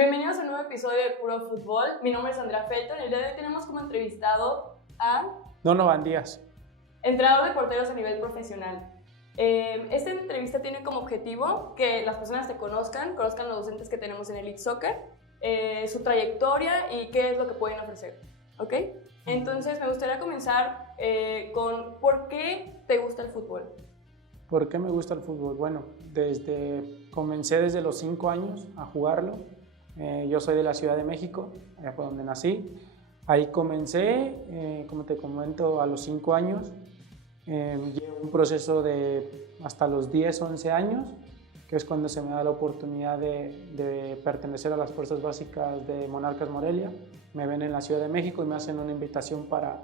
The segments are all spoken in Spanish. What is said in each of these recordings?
Bienvenidos a un nuevo episodio de Puro Fútbol. Mi nombre es Andrea Felton y el día de hoy tenemos como entrevistado a Donovan Díaz. entrenador de porteros a nivel profesional. Esta entrevista tiene como objetivo que las personas te conozcan los docentes que tenemos en Elite Soccer, su trayectoria y qué es lo que pueden ofrecer, ¿ok? Entonces me gustaría comenzar con ¿por qué te gusta el fútbol? ¿Por qué me gusta el fútbol? Bueno, comencé desde los 5 años a jugarlo. Yo soy de la Ciudad de México, allá fue donde nací. Ahí comencé, como te comento, a los 5 años. Llevo un proceso de hasta los 10, 11 años, que es cuando se me da la oportunidad de pertenecer a las fuerzas básicas de Monarcas Morelia. Me ven en la Ciudad de México y me hacen una invitación para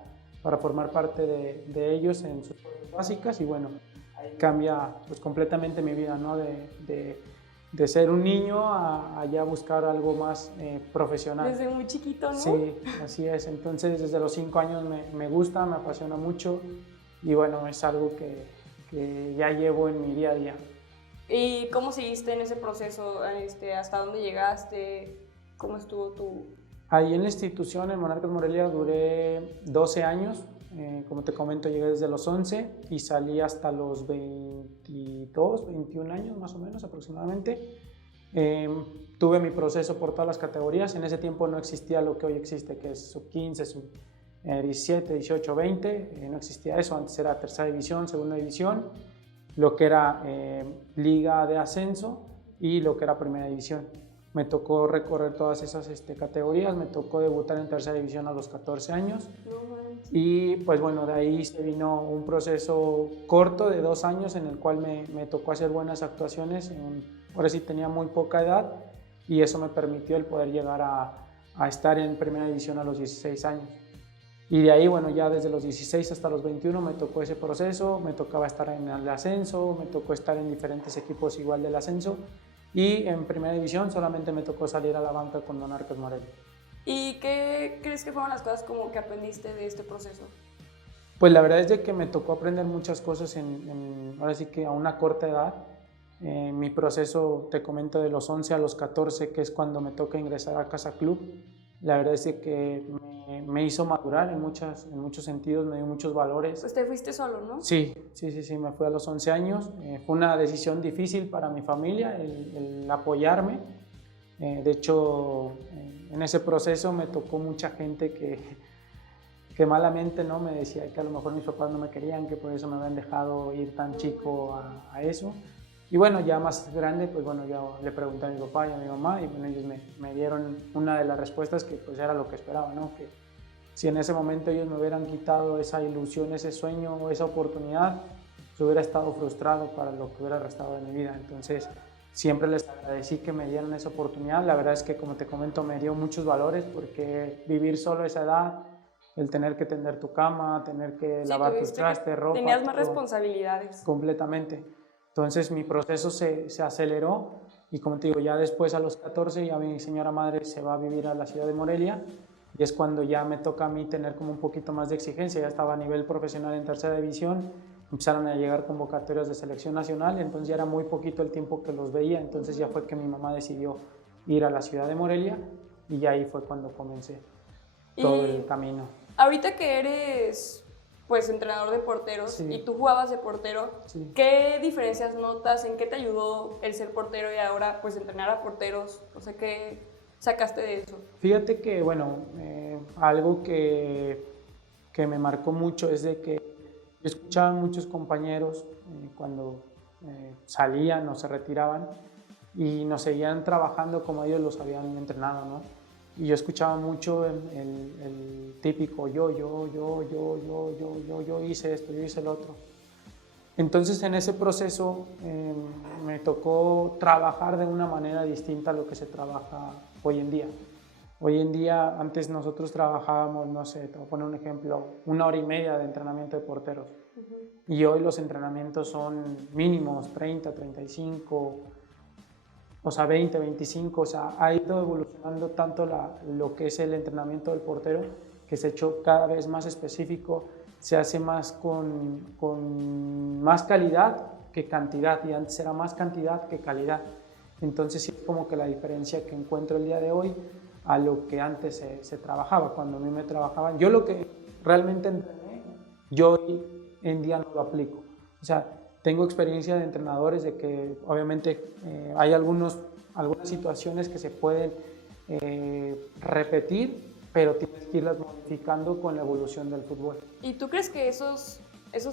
formar parte de ellos en sus fuerzas básicas y bueno, ahí cambia pues completamente mi vida, ¿no? De ser un niño a ya buscar algo más profesional. Desde muy chiquito, ¿no? Sí, así es. Entonces desde los 5 años me gusta, me apasiona mucho y bueno, es algo que ya llevo en mi día a día. ¿Y cómo seguiste en ese proceso? ¿Hasta dónde llegaste? ¿Cómo estuvo tu...? Ahí en la institución, en Monarcas Morelia, duré 12 años. Como te comento, llegué desde los 11 y salí hasta los 22, 21 años más o menos aproximadamente. Tuve mi proceso por todas las categorías. En ese tiempo no existía lo que hoy existe, que es sub-15, sub-17, 18, 20. No existía eso. Antes era tercera división, segunda división, lo que era liga de ascenso y lo que era primera división. Me tocó recorrer todas esas categorías, me tocó debutar en tercera división a los 14 años y pues bueno, de ahí se vino un proceso corto de 2 años en el cual me tocó hacer buenas actuaciones. Ahora sí tenía muy poca edad y eso me permitió el poder llegar a estar en primera división a los 16 años. Y de ahí, bueno, ya desde los 16 hasta los 21 me tocó ese proceso, me tocaba estar en el ascenso, me tocó estar en diferentes equipos igual del ascenso. Y en primera división solamente me tocó salir a la banca con Monarcas Morelia. ¿Y qué crees que fueron las cosas como que aprendiste de este proceso? Pues la verdad es de que me tocó aprender muchas cosas ahora sí que a una corta edad. Mi proceso, te comento, de los 11 a los 14, que es cuando me toca ingresar a Casa Club. La verdad es de que me hizo madurar en muchos sentidos, me dio muchos valores. Pues te fuiste solo, ¿no? Sí, me fui a los 11 años. Fue una decisión difícil para mi familia el apoyarme. De hecho, en ese proceso me tocó mucha gente que malamente, ¿no? Me decía que a lo mejor mis papás no me querían, que por eso me habían dejado ir tan chico a eso. Y bueno, ya más grande, pues bueno, yo le pregunté a mi papá y a mi mamá y bueno, ellos me dieron una de las respuestas que pues era lo que esperaba, ¿no? Que si en ese momento ellos me hubieran quitado esa ilusión, ese sueño o esa oportunidad, yo hubiera estado frustrado para lo que hubiera restado de mi vida. Entonces, siempre les agradecí que me dieran esa oportunidad. La verdad es que, como te comento, me dio muchos valores porque vivir solo a esa edad, el tener que tender tu cama, tener que lavar tus trastes, ropa. Tenías más responsabilidades. Completamente. Entonces mi proceso se aceleró y como te digo, ya después a los 14 ya mi señora madre se va a vivir a la ciudad de Morelia y es cuando ya me toca a mí tener como un poquito más de exigencia. Ya estaba a nivel profesional en tercera división, empezaron a llegar convocatorias de selección nacional, entonces ya era muy poquito el tiempo que los veía, entonces ya fue que mi mamá decidió ir a la ciudad de Morelia y ahí fue cuando comencé todo el camino. Ahorita que eres pues entrenador de porteros, sí, y tú jugabas de portero, sí, ¿qué diferencias notas? ¿En qué te ayudó el ser portero y ahora pues entrenar a porteros? O sea, ¿qué sacaste de eso? Fíjate que, bueno, algo que me marcó mucho es de que yo escuchaba a muchos compañeros cuando salían o se retiraban y nos seguían trabajando como ellos los habían entrenado, ¿no? Y yo escuchaba mucho el típico yo hice esto, yo hice el otro. Entonces en ese proceso me tocó trabajar de una manera distinta a lo que se trabaja hoy en día. Hoy en día, antes nosotros trabajábamos, no sé, te voy a poner un ejemplo, 1 hora y media de entrenamiento de porteros. Y hoy los entrenamientos son mínimos, 30, 35, o sea, 20, 25, o sea, ha ido evolucionando tanto lo que es el entrenamiento del portero, que se ha hecho cada vez más específico, se hace más con más calidad que cantidad, y antes era más cantidad que calidad. Entonces sí es como que la diferencia que encuentro el día de hoy a lo que antes se trabajaba, cuando a mí me trabajaban. Yo lo que realmente entrené, yo hoy en día no lo aplico. O sea, tengo experiencia de entrenadores de que obviamente hay algunas situaciones que se pueden repetir, pero tienes que irlas modificando con la evolución del fútbol. ¿Y tú crees que esos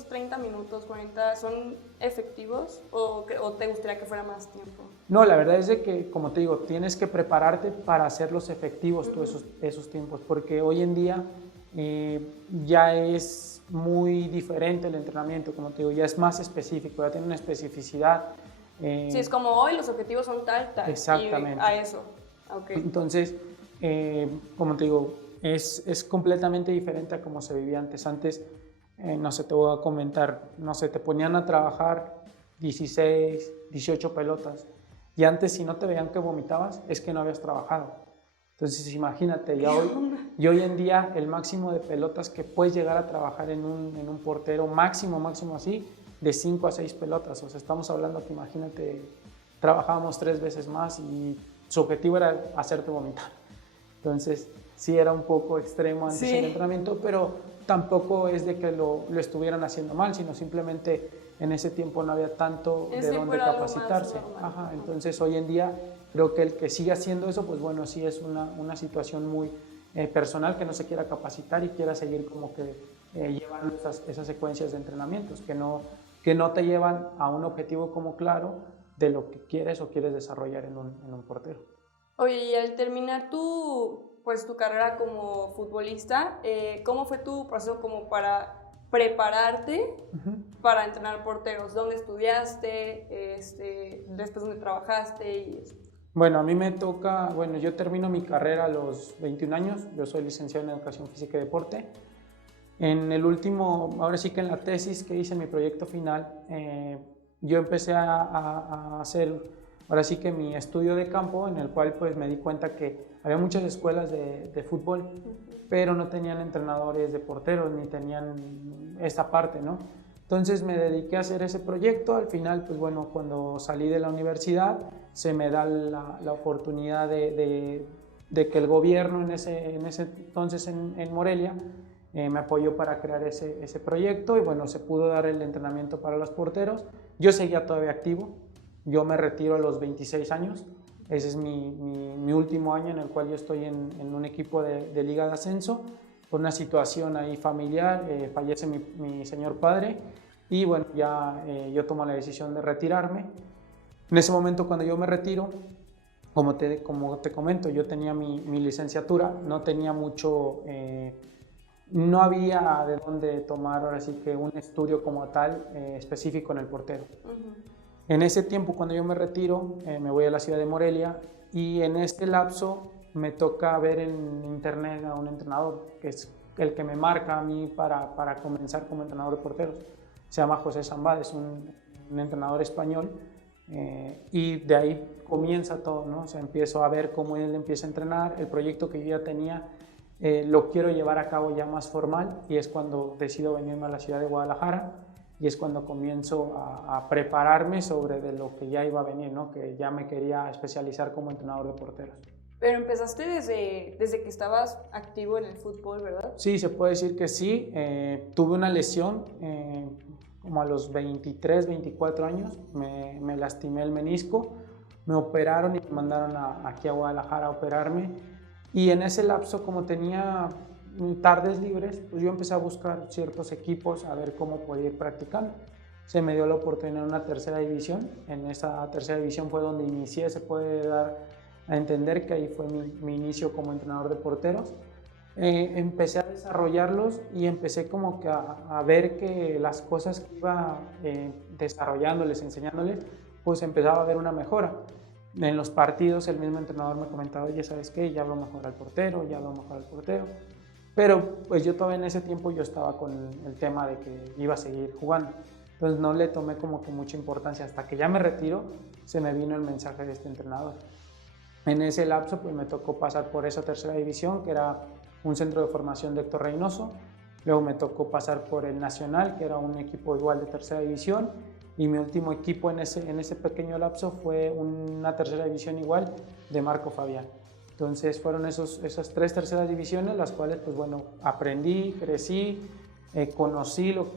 30 minutos, 40, son efectivos o te gustaría que fuera más tiempo? No, la verdad es de que, como te digo, tienes que prepararte para hacerlos efectivos tú esos tiempos, porque hoy en día ya es muy diferente el entrenamiento, como te digo, ya es más específico, ya tiene una especificidad. Sí, es como hoy los objetivos son tal. Exactamente. Y a eso. Okay. Entonces, como te digo, es completamente diferente a como se vivía antes. Antes, no sé, te voy a comentar, no sé, te ponían a trabajar 16, 18 pelotas. Y antes, si no te veían que vomitabas, es que no habías trabajado. Entonces, imagínate, y hoy en día el máximo de pelotas que puedes llegar a trabajar en un portero, máximo así, de 5 a 6 pelotas. O sea, estamos hablando que, imagínate, trabajábamos 3 veces más y su objetivo era hacerte vomitar. Entonces, sí era un poco extremo antes el entrenamiento, pero tampoco es de que lo estuvieran haciendo mal, sino simplemente en ese tiempo no había tanto de dónde capacitarse. Ajá, entonces hoy en día creo que el que siga haciendo eso, pues bueno, sí es una situación muy personal, que no se quiera capacitar y quiera seguir como que llevando esas secuencias de entrenamientos, que no te llevan a un objetivo como claro de lo que quieres o quieres desarrollar en un portero. Oye, y al terminar tu carrera como futbolista, ¿cómo fue tu proceso como para prepararte para entrenar porteros? ¿Dónde estudiaste? ¿Después dónde trabajaste? Y eso. Bueno, a mí me toca, yo termino mi carrera a los 21 años, yo soy licenciado en Educación Física y Deporte. En el último, ahora sí que en la tesis que hice, mi proyecto final, yo empecé a hacer, ahora sí que mi estudio de campo, en el cual pues me di cuenta que había muchas escuelas de fútbol, pero no tenían entrenadores de porteros, ni tenían esta parte, ¿no? Entonces me dediqué a hacer ese proyecto. Al final, pues bueno, cuando salí de la universidad, se me da la oportunidad de que el gobierno en ese entonces en Morelia me apoyó para crear ese proyecto y bueno, se pudo dar el entrenamiento para los porteros. Yo seguía todavía activo, yo me retiro a los 26 años, ese es mi último año en el cual yo estoy en un equipo de Liga de Ascenso. Por una situación ahí familiar, fallece mi señor padre y bueno, ya yo tomo la decisión de retirarme. En ese momento cuando yo me retiro, como te comento, yo tenía mi licenciatura, no tenía mucho, no había de dónde tomar ahora sí que un estudio como tal específico en el portero. En ese tiempo cuando yo me retiro, me voy a la ciudad de Morelia y en este lapso me toca ver en internet a un entrenador que es el que me marca a mí para comenzar como entrenador de porteros. Se llama José Zambada, es un entrenador español y de ahí comienza todo, ¿no? O sea, empiezo a ver cómo él empieza a entrenar, el proyecto que yo ya tenía lo quiero llevar a cabo ya más formal y es cuando decido venirme a la ciudad de Guadalajara y es cuando comienzo a prepararme sobre de lo que ya iba a venir, ¿no? Que ya me quería especializar como entrenador de porteros. Pero empezaste desde que estabas activo en el fútbol, ¿verdad? Sí, se puede decir que sí. Tuve una lesión como a los 23, 24 años. Me lastimé el menisco, me operaron y me mandaron aquí a Guadalajara a operarme. Y en ese lapso, como tenía tardes libres, pues yo empecé a buscar ciertos equipos a ver cómo podía ir practicando. Se me dio la oportunidad en una tercera división. En esa tercera división fue donde inicié, se puede dar a entender que ahí fue mi inicio como entrenador de porteros. Empecé a desarrollarlos y empecé como que a ver que las cosas que iba desarrollándoles, enseñándoles, pues empezaba a haber una mejora. En los partidos el mismo entrenador me comentaba, oye, ¿sabes qué? Ya hablo mejor al portero, ya hablo mejor al portero. Pero pues yo todavía en ese tiempo yo estaba con el tema de que iba a seguir jugando. Entonces no le tomé como que mucha importancia. Hasta que ya me retiro, se me vino el mensaje de este entrenador. En ese lapso pues me tocó pasar por esa tercera división, que era un centro de formación de Héctor Reynoso. Luego me tocó pasar por el Nacional, que era un equipo igual de tercera división. y mi último equipo en ese pequeño lapso fue una tercera división igual de Marco Fabián. Entonces fueron esas 3 terceras divisiones, las cuales pues bueno, aprendí, crecí, conocí lo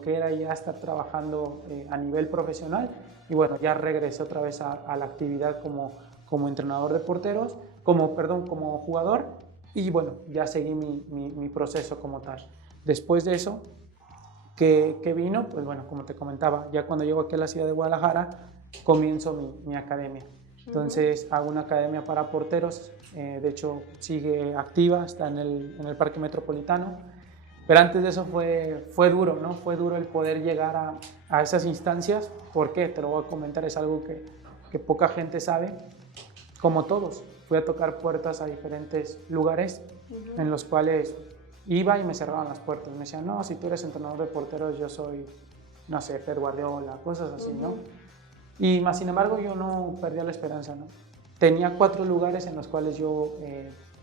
que era ya estar trabajando a nivel profesional y bueno, ya regresé otra vez a la actividad como entrenador de porteros, como jugador y bueno, ya seguí mi proceso como tal. Después de eso, que vino, pues bueno, como te comentaba, ya cuando llego aquí a la ciudad de Guadalajara, comienzo mi academia. Entonces hago una academia para porteros, de hecho sigue activa, está en el Parque Metropolitano, pero antes de eso fue duro, ¿no? Fue duro el poder llegar a esas instancias. ¿Por qué? Te lo voy a comentar, es algo que poca gente sabe. Como todos, fui a tocar puertas a diferentes lugares en los cuales iba y me cerraban las puertas. Me decían, no, si tú eres entrenador de porteros, yo soy, no sé, Pep Guardiola, cosas así, ¿no? Y más sin embargo, yo no perdía la esperanza, ¿no? Tenía 4 lugares en los cuales yo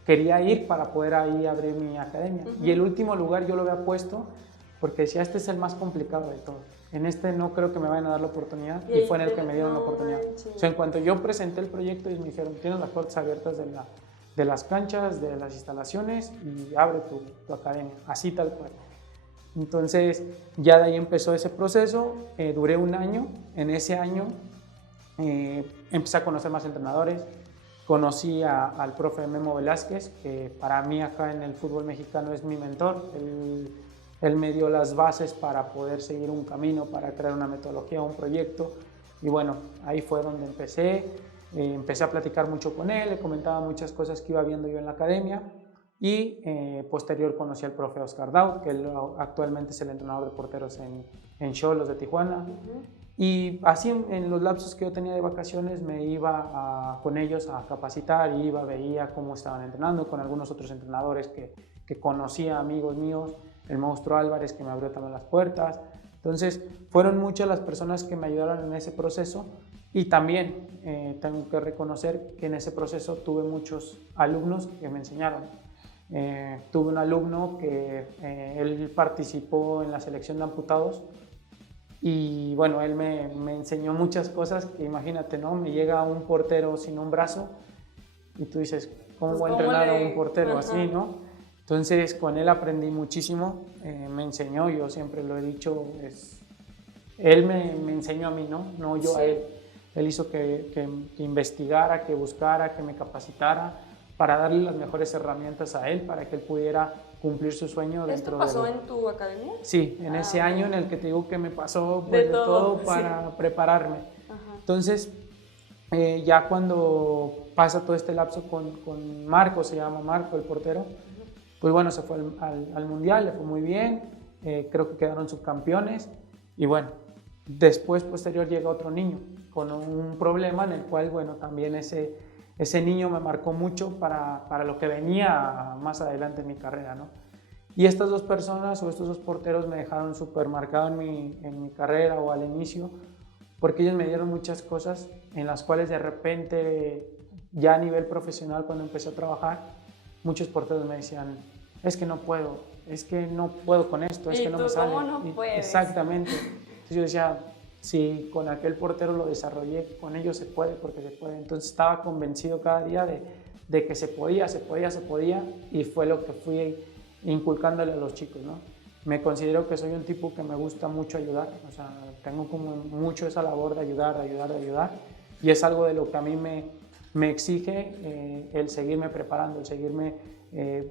quería ir para poder ahí abrir mi academia. Y el último lugar yo lo había puesto porque decía, este es el más complicado de todo. En este no creo que me vayan a dar la oportunidad y fue en el que me dieron la oportunidad. O sea, en cuanto yo presenté el proyecto, ellos me dijeron, tienes las puertas abiertas de las canchas, de las instalaciones y abre tu academia, así tal cual. Entonces ya de ahí empezó ese proceso, duré un año. En ese año empecé a conocer más entrenadores, conocí al profe Memo Velázquez, que para mí acá en el fútbol mexicano es mi mentor. Él me dio las bases para poder seguir un camino, para crear una metodología, un proyecto. Y bueno, ahí fue donde empecé a platicar mucho con él, le comentaba muchas cosas que iba viendo yo en la academia. Y posterior conocí al profe Oscar Daud, que él actualmente es el entrenador de porteros en Xolos de Tijuana. Y así en los lapsos que yo tenía de vacaciones me iba con ellos a capacitar, veía cómo estaban entrenando con algunos otros entrenadores que conocía, amigos míos, el Monstruo Álvarez, que me abrió también las puertas. Entonces fueron muchas las personas que me ayudaron en ese proceso y también tengo que reconocer que en ese proceso tuve muchos alumnos que me enseñaron. Tuve un alumno que él participó en la selección de amputados y bueno, él me enseñó muchas cosas que imagínate, ¿no? Me llega un portero sin un brazo y tú dices, ¿cómo voy a entrenar a un portero así, no? Entonces con él aprendí muchísimo, me enseñó, yo siempre lo he dicho, él me enseñó a mí, no yo a él. Él hizo que investigara, que buscara, que me capacitara para darle las mejores herramientas a él, para que él pudiera cumplir su sueño dentro de... ¿Esto pasó en tu academia? Sí, en ese año en el que te digo que me pasó pues, de todo para prepararme. Entonces, ya cuando pasa todo este lapso con Marco, se llama Marco, el portero, pues bueno, se fue al Mundial, le fue muy bien, creo que quedaron subcampeones y bueno, después posterior llega otro niño con un problema en el cual, bueno, también ese niño me marcó mucho para lo que venía más adelante en mi carrera, ¿no? Y estas 2 personas o estos 2 porteros me dejaron súper marcado en mi carrera o al inicio, porque ellos me dieron muchas cosas en las cuales de repente, ya a nivel profesional, cuando empecé a trabajar, muchos porteros me decían, es que no puedo con esto, es que no me sale. ¿Cómo no puedes? Exactamente. Entonces yo decía, si con aquel portero lo desarrollé, con ellos se puede, porque se puede. Entonces estaba convencido cada día de que se podía, y fue lo que fui inculcándole a los chicos, ¿no? Me considero que soy un tipo que me gusta mucho ayudar, o sea, tengo como mucho esa labor de ayudar, y es algo de lo que a mí me exige el seguirme preparando, el seguirme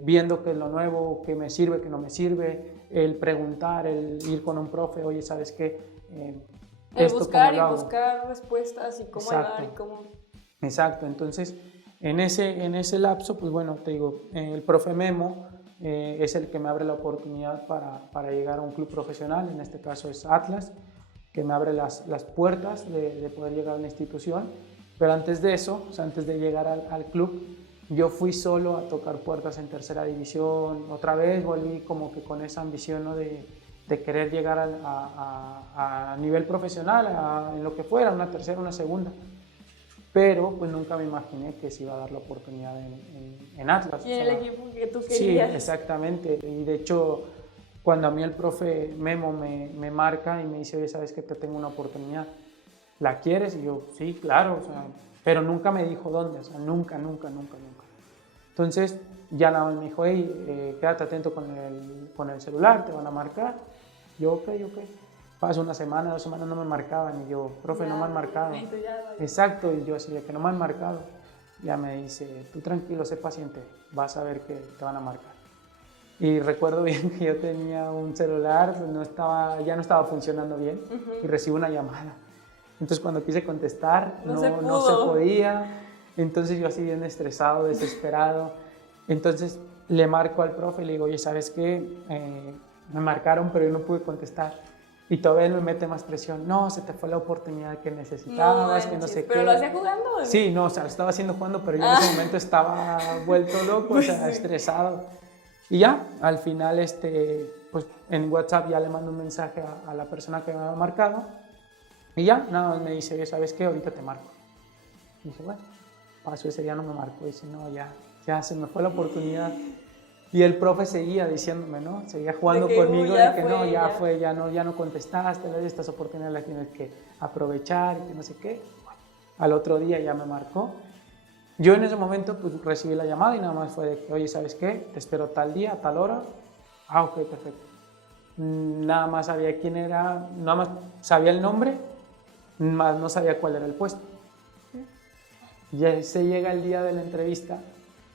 viendo qué es lo nuevo, qué me sirve, qué no me sirve, el preguntar, el ir con un profe, oye, ¿sabes qué? El buscar y buscar respuestas y cómo ayudar y cómo... Exacto, entonces en ese lapso, pues bueno, te digo, el profe Memo es el que me abre la oportunidad para llegar a un club profesional, en este caso es Atlas, que me abre las puertas de poder llegar a una institución, pero antes de eso, o sea, antes de llegar al club, yo fui solo a tocar puertas en tercera división, otra vez volví como que con esa ambición, ¿no? de querer llegar a nivel profesional, en lo que fuera, una tercera, una segunda. Pero pues nunca me imaginé que se iba a dar la oportunidad en Atlas. Y en el equipo que tú querías. Sí, exactamente. Y de hecho, cuando a mí el profe Memo me marca y me dice, oye, ¿sabes que te tengo una oportunidad? ¿La quieres? Y yo, sí, claro, o sea, pero nunca me dijo dónde, o sea, nunca. Entonces, ya nada más me dijo, hey, quédate atento con el celular, te van a marcar. Yo, ok. Pasó una semana, 2 semanas, no me marcaban. Y yo, profe, no me han marcado. Exacto, y yo así, de que no me han marcado. Ya me dice, tú tranquilo, sé paciente, vas a ver que te van a marcar. Y recuerdo bien que yo tenía un celular, ya no estaba funcionando bien, y recibo una llamada. Entonces cuando quise contestar, no se podía. Entonces yo así bien estresado, desesperado. Entonces le marco al profe y le digo, oye, ¿sabes qué? Me marcaron, pero yo no pude contestar. Y todavía él me mete más presión. No, se te fue la oportunidad que necesitabas, que no sé qué. ¿Pero lo hacía jugando? Sí, no, o sea, lo estaba haciendo jugando, pero yo en ese momento estaba vuelto loco, o sea, estresado. Y ya, al final, pues en WhatsApp ya le mando un mensaje a la persona que me había marcado. Y ya, nada más me dice, oye, ¿sabes qué? Ahorita te marco. Y dije, bueno, pasó ese día, no me marcó. Dice, no, ya se me fue la oportunidad. Y el profe seguía diciéndome, ¿no? Seguía jugando conmigo, de que no, ya fue, ya no contestaste, estas oportunidades las tienes que aprovechar y que no sé qué. Bueno, al otro día ya me marcó. Yo en ese momento pues recibí la llamada y nada más fue de que, oye, ¿sabes qué? Te espero tal día, a tal hora. Ah, ok, perfecto. Nada más sabía quién era, nada más sabía el nombre, más no sabía cuál era el puesto. Y se llega el día de la entrevista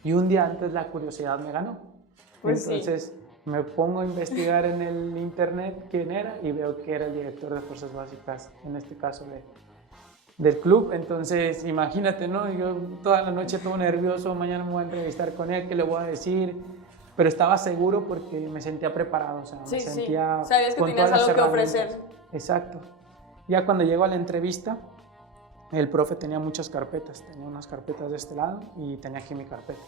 y un día antes la curiosidad me ganó. Pues entonces me pongo a investigar en el internet quién era y veo que era el director de Fuerzas Básicas, en este caso del club. Entonces imagínate, ¿no? Yo toda la noche todo nervioso, mañana me voy a entrevistar con él, ¿qué le voy a decir? Pero estaba seguro porque me sentía preparado, o sea, me sentía sabías que con tenías todas algo las que ofrecer. Exacto. Ya cuando llego a la entrevista, el profe tenía muchas carpetas, tenía unas carpetas de este lado y tenía aquí mi carpeta.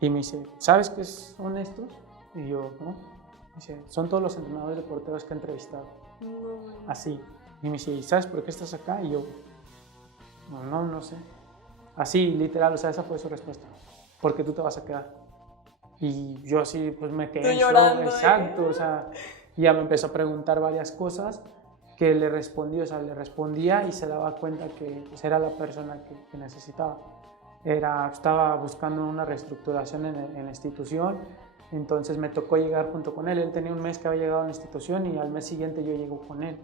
Y me dice, ¿sabes qué son estos? Y yo, ¿no? Dice, son todos los entrenadores de porteros que he entrevistado. No. Así. Y me dice, ¿sabes por qué estás acá? Y yo, no sé. Así, literal, o sea, esa fue su respuesta. Porque tú te vas a quedar. Y yo así, pues me quedé en shock. Exacto, o sea, ya me empezó a preguntar varias cosas que le respondí, o sea, le respondía y se daba cuenta que pues, era la persona que necesitaba. Estaba buscando una reestructuración en la institución, entonces me tocó llegar junto con él. Él tenía un mes que había llegado a la institución y al mes siguiente yo llego con él.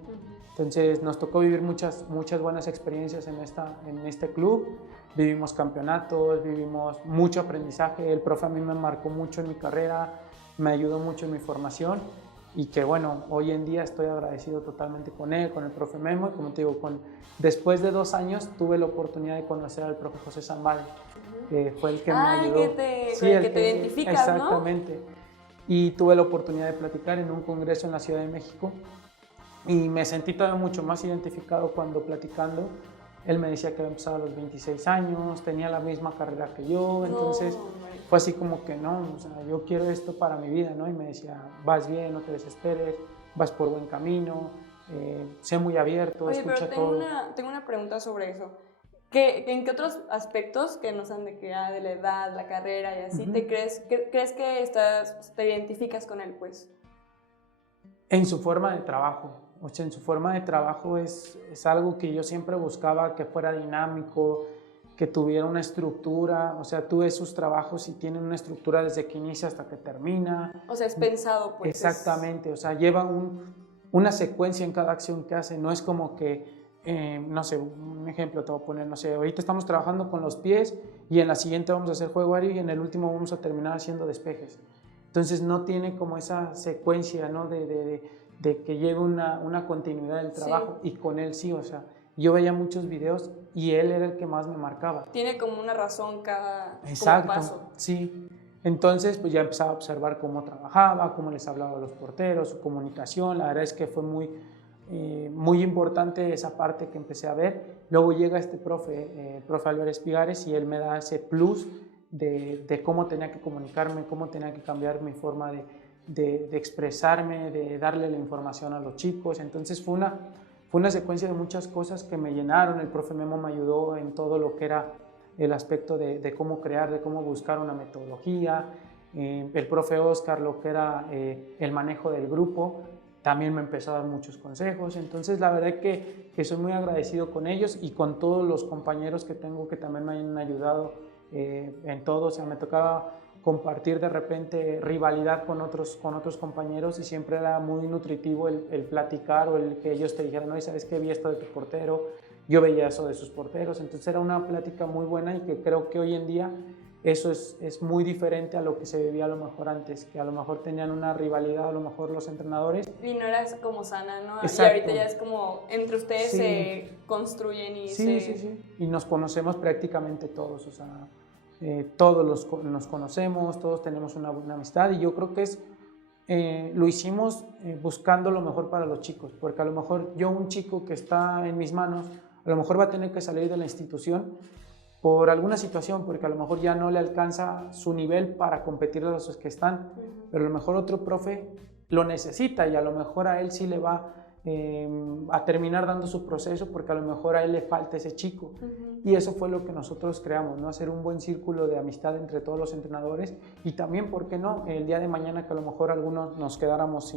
Entonces nos tocó vivir muchas buenas experiencias en este club. Vivimos campeonatos, vivimos mucho aprendizaje. El profe a mí me marcó mucho en mi carrera, me ayudó mucho en mi formación y que bueno, hoy en día estoy agradecido totalmente con él, con el profe Memo y como te digo, después de 2 años tuve la oportunidad de conocer al profe José Zambade, que fue el que me ayudó. El que te identificas, exactamente. ¿No? Y tuve la oportunidad de platicar en un congreso en la Ciudad de México y me sentí todavía mucho más identificado cuando platicando. Él me decía que había empezado a los 26 años, tenía la misma carrera que yo, entonces fue así como que no, o sea, yo quiero esto para mi vida, ¿no? Y me decía, vas bien, no te desesperes, vas por buen camino, sé muy abierto, escucha todo. Tengo una pregunta sobre eso. ¿En qué otros aspectos que no sean de la edad, la carrera y así, crees que te identificas con él, pues? En su forma de trabajo. O sea, en su forma de trabajo es algo que yo siempre buscaba, que fuera dinámico, que tuviera una estructura. O sea, tú ves sus trabajos y tienen una estructura desde que inicia hasta que termina. O sea, es pensado, pues. Exactamente. O sea, lleva una secuencia en cada acción que hace. No es como que, no sé, un ejemplo te voy a poner, no sé, ahorita estamos trabajando con los pies y en la siguiente vamos a hacer juego aéreo y en el último vamos a terminar haciendo despejes. Entonces no tiene como esa secuencia, ¿no? de que lleve una continuidad del trabajo, y con él sí, o sea, yo veía muchos videos y él era el que más me marcaba. Tiene como una razón cada Exacto, paso. Sí. Entonces, pues ya empezaba a observar cómo trabajaba, cómo les hablaba a los porteros, su comunicación. La verdad es que fue muy importante esa parte que empecé a ver. Luego llega este profe, el profe Álvarez Pigares, y él me da ese plus de cómo tenía que comunicarme, cómo tenía que cambiar mi forma de expresarme, de darle la información a los chicos. Entonces fue una secuencia de muchas cosas que me llenaron. El profe Memo me ayudó en todo lo que era el aspecto de cómo crear, de cómo buscar una metodología. el profe Oscar, lo que era el manejo del grupo, también me empezó a dar muchos consejos. Entonces la verdad que soy muy agradecido con ellos y con todos los compañeros que tengo que también me han ayudado en todo. O sea, me tocaba compartir de repente rivalidad con otros compañeros y siempre era muy nutritivo el platicar o el que ellos te dijeran, no, ¿sabes qué? Vi esto de tu portero, yo veía eso de sus porteros. Entonces era una plática muy buena y que creo que hoy en día eso es muy diferente a lo que se vivía a lo mejor antes, que a lo mejor tenían una rivalidad, a lo mejor los entrenadores. Y no era como sana, ¿no? Exacto. Y ahorita ya es como entre ustedes Sí. se construyen y Sí. Y nos conocemos prácticamente todos, o sea, todos nos conocemos, todos tenemos una buena amistad y yo creo que lo hicimos buscando lo mejor para los chicos, porque a lo mejor un chico que está en mis manos, a lo mejor va a tener que salir de la institución por alguna situación, porque a lo mejor ya no le alcanza su nivel para competir a los que están, pero a lo mejor otro profe lo necesita y a lo mejor a él sí le va a terminar dando su proceso porque a lo mejor a él le falta ese chico. Y eso fue lo que nosotros creamos, ¿no? Hacer un buen círculo de amistad entre todos los entrenadores y también, ¿por qué no? El día de mañana que a lo mejor algunos nos quedáramos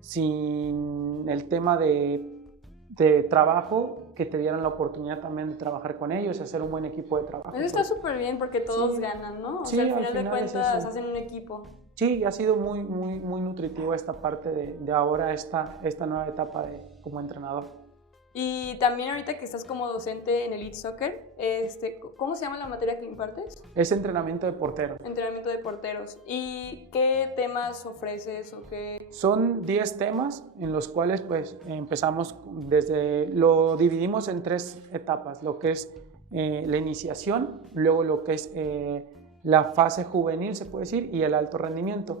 sin el tema de trabajo, que te dieran la oportunidad también de trabajar con ellos y hacer un buen equipo de trabajo. Eso está súper bien porque todos ganan, ¿no? O sea, al final de cuentas hacen un equipo. Sí, ha sido muy nutritivo esta parte de ahora, esta nueva etapa como entrenador. Y también ahorita que estás como docente en Elite Soccer, ¿cómo se llama la materia que impartes? Es entrenamiento de porteros. Entrenamiento de porteros. ¿Y qué temas ofreces o qué? Son 10 temas en los cuales pues empezamos lo dividimos en 3 etapas, lo que es la iniciación, luego lo que es la fase juvenil, se puede decir, y el alto rendimiento.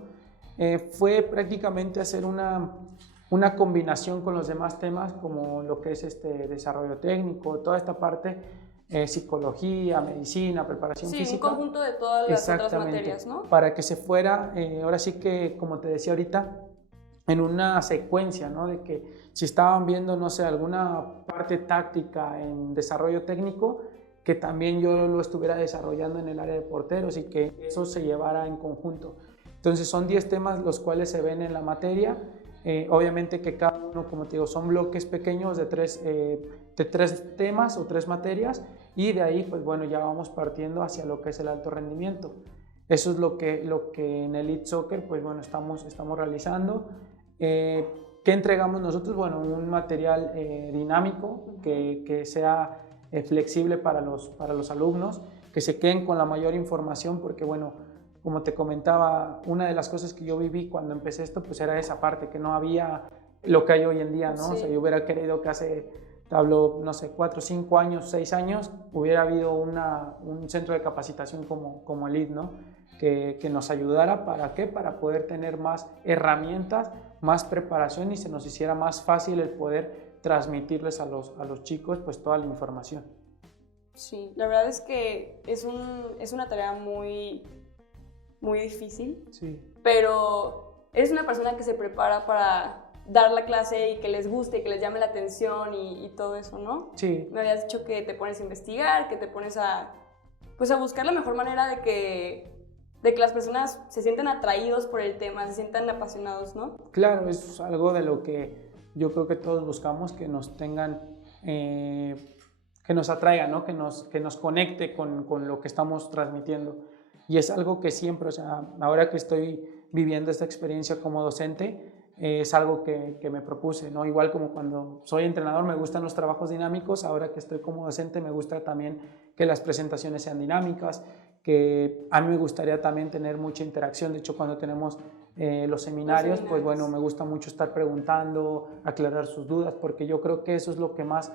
Fue prácticamente hacer una combinación con los demás temas como lo que es desarrollo técnico, toda esta parte, psicología, medicina, preparación física. Sí, un conjunto de todas las otras materias, ¿no? Para que se fuera, ahora sí que, como te decía ahorita, en una secuencia, ¿no? De que si estaban viendo, no sé, alguna parte táctica en desarrollo técnico, que también yo lo estuviera desarrollando en el área de porteros y que eso se llevara en conjunto. Entonces son 10 temas los cuales se ven en la materia. Obviamente que cada uno, como te digo, son bloques pequeños de 3 temas o 3 materias y de ahí, pues bueno, ya vamos partiendo hacia lo que es el alto rendimiento. Eso es lo que en Elite Soccer, pues bueno, estamos realizando. ¿Qué entregamos nosotros? Bueno, un material dinámico que sea flexible para los alumnos, que se queden con la mayor información, porque bueno, como te comentaba, una de las cosas que yo viví cuando empecé esto, pues era esa parte, que no había lo que hay hoy en día, ¿no? Sí. O sea, yo hubiera querido que hace, hablo, no sé, 4, 5 años, 6 años, hubiera habido un centro de capacitación como Elite, ¿no? Que nos ayudara, ¿para qué? Para poder tener más herramientas, más preparación y se nos hiciera más fácil el poder transmitirles a los chicos pues toda la información. Sí, la verdad es que es una tarea muy difícil, sí. Pero eres una persona que se prepara para dar la clase y que les guste y que les llame la atención y todo eso, ¿no? Sí. Me habías dicho que te pones a investigar, que te pones a buscar la mejor manera de que las personas se sientan atraídos por el tema, se sientan apasionados, ¿no? Claro, es algo de lo que yo creo que todos buscamos, que nos tengan, que nos atraigan, ¿no? Que nos conecte con lo que estamos transmitiendo. Y es algo que siempre, o sea, ahora que estoy viviendo esta experiencia como docente, es algo que me propuse, ¿no? Igual como cuando soy entrenador me gustan los trabajos dinámicos, ahora que estoy como docente me gusta también que las presentaciones sean dinámicas, que a mí me gustaría también tener mucha interacción. De hecho, cuando tenemos los seminarios, pues bueno, me gusta mucho estar preguntando, aclarar sus dudas, porque yo creo que eso es lo que más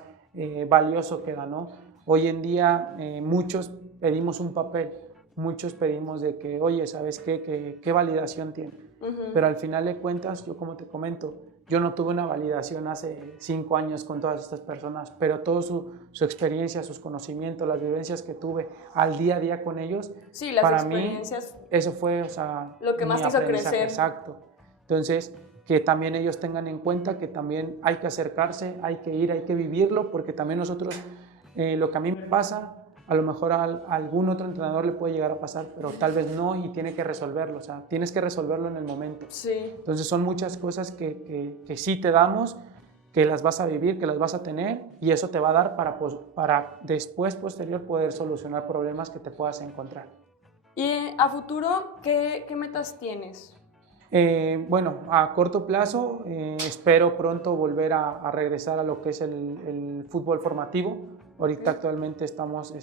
valioso queda, ¿no? Hoy en día muchos pedimos un papel, muchos pedimos de que, oye, ¿sabes qué? ¿Qué validación tiene? Pero al final de cuentas, yo como te comento, yo no tuve una validación hace 5 años con todas estas personas, pero toda su experiencia, sus conocimientos, las vivencias que tuve al día a día con ellos, sí, las para experiencias, mí eso fue, o sea, lo que más te hizo crecer. Exacto. Entonces, que también ellos tengan en cuenta que también hay que acercarse, hay que ir, hay que vivirlo, porque también nosotros, lo que a mí me pasa, a lo mejor a algún otro entrenador le puede llegar a pasar, pero tal vez no, y tiene que resolverlo, o sea, tienes que resolverlo en el momento. Sí. Entonces son muchas cosas que sí te damos, que las vas a vivir, que las vas a tener, y eso te va a dar para después, posterior, poder solucionar problemas que te puedas encontrar. Y a futuro, ¿qué metas tienes? Bueno, a corto plazo espero pronto volver a regresar a lo que es el fútbol formativo. Ahorita actualmente estamos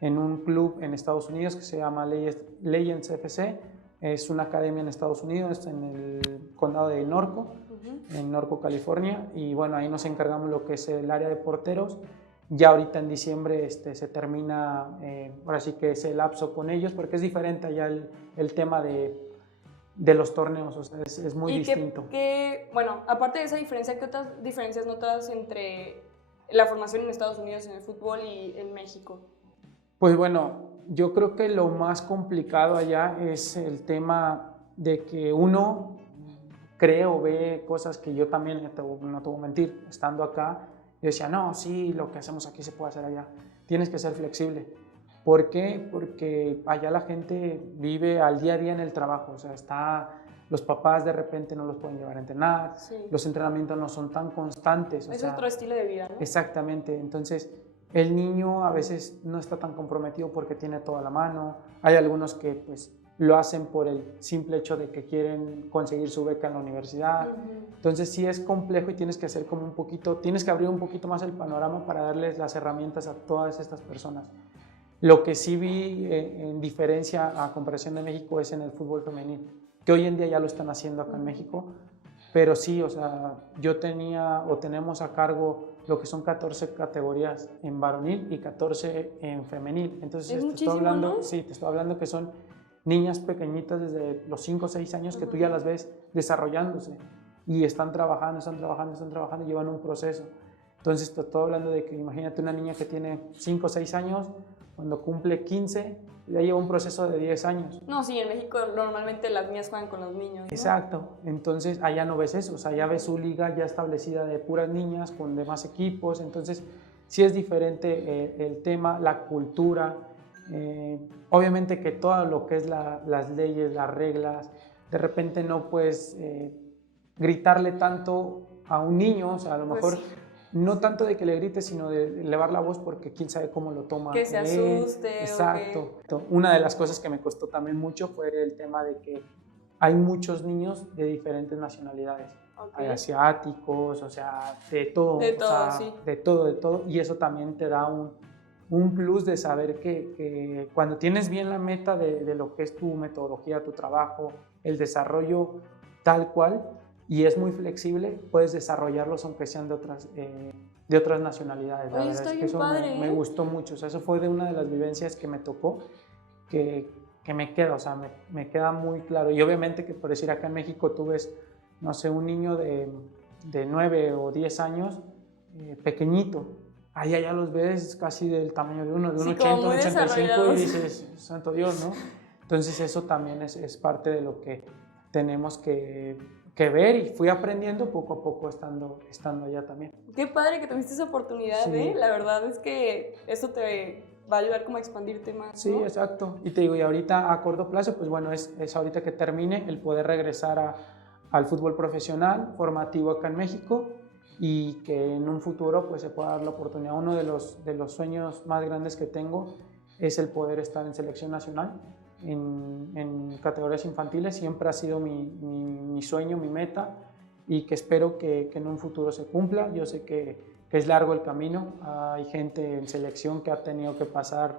en un club en Estados Unidos que se llama Legends FC. Es una academia en Estados Unidos, en el condado de Norco, en Norco, California. Y bueno, ahí nos encargamos lo que es el área de porteros. Ya ahorita en diciembre se termina, ahora sí que ese lapso con ellos, porque es diferente allá el tema de los torneos, o sea, es muy distinto. Bueno, aparte de esa diferencia, ¿qué otras diferencias notas entre la formación en Estados Unidos en el fútbol y en México? Pues bueno, yo creo que lo más complicado allá es el tema de que uno cree o ve cosas que yo también, no te voy a mentir, estando acá, yo decía, no, sí, lo que hacemos aquí se puede hacer allá. Tienes que ser flexible. ¿Por qué? Porque allá la gente vive al día a día en el trabajo, o sea, los papás de repente no los pueden llevar a entrenar, Sí. Los entrenamientos no son tan constantes. Es otro estilo de vida, ¿no? Exactamente, entonces el niño a veces no está tan comprometido porque tiene toda la mano. Hay algunos que pues lo hacen por el simple hecho de que quieren conseguir su beca en la universidad. Entonces sí es complejo y tienes que hacer como tienes que abrir un poquito más el panorama para darles las herramientas a todas estas personas. Lo que sí vi en diferencia a comparación de México es en el fútbol femenil, que hoy en día ya lo están haciendo acá en México, pero sí, o sea, yo tenemos a cargo lo que son 14 categorías en varonil y 14 en femenil. Entonces, es muchísimo, ¿no? Sí, te estoy hablando que son niñas pequeñitas desde los 5 o 6 años que tú ya las ves desarrollándose y están trabajando, y llevan un proceso. Entonces, te estoy hablando de que imagínate una niña que tiene 5 o 6 años, cuando cumple 15, ya lleva un proceso de 10 años. No, sí, en México normalmente las niñas juegan con los niños, ¿no? Exacto, entonces allá no ves eso, o sea, allá ves su liga ya establecida de puras niñas con demás equipos, entonces sí es diferente el tema, la cultura, obviamente que todo lo que es las leyes, las reglas, de repente no puedes gritarle tanto a un niño, o sea, a lo mejor sí. No tanto de que le grites, sino de elevar la voz porque quién sabe cómo lo toma. Que se asuste. Exacto. Una de las cosas que me costó también mucho fue el tema de que hay muchos niños de diferentes nacionalidades. Hay asiáticos, o sea, de todo. De todo, sea, sí. De todo. Y eso también te da un plus de saber que cuando tienes bien la meta de lo que es tu metodología, tu trabajo, el desarrollo tal cual, y es muy flexible, puedes desarrollarlos aunque sean de otras nacionalidades. Oye, está bien padre, me gustó mucho, o sea, eso fue de una de las vivencias que me tocó, que me queda, o sea, me queda muy claro. Y obviamente que por decir acá en México tú ves, no sé, un niño de 9 o 10 años, pequeñito, allá ya los ves casi del tamaño de uno, de un 80, un 85 y dices, santo Dios, ¿no? Entonces eso también es parte de lo que tenemos que ver y fui aprendiendo poco a poco estando allá también. Qué padre que tuviste esa oportunidad, sí. La verdad es que eso te va a ayudar como a expandirte más, ¿no? Sí, exacto. Y te digo, y ahorita a corto plazo, pues bueno, es ahorita que termine el poder regresar al fútbol profesional, formativo acá en México y que en un futuro pues se pueda dar la oportunidad. Uno de los sueños más grandes que tengo es el poder estar en selección nacional. En categorías infantiles siempre ha sido mi sueño, mi meta y que espero que en un futuro se cumpla. Yo sé que es largo el camino, hay gente en selección que ha tenido que pasar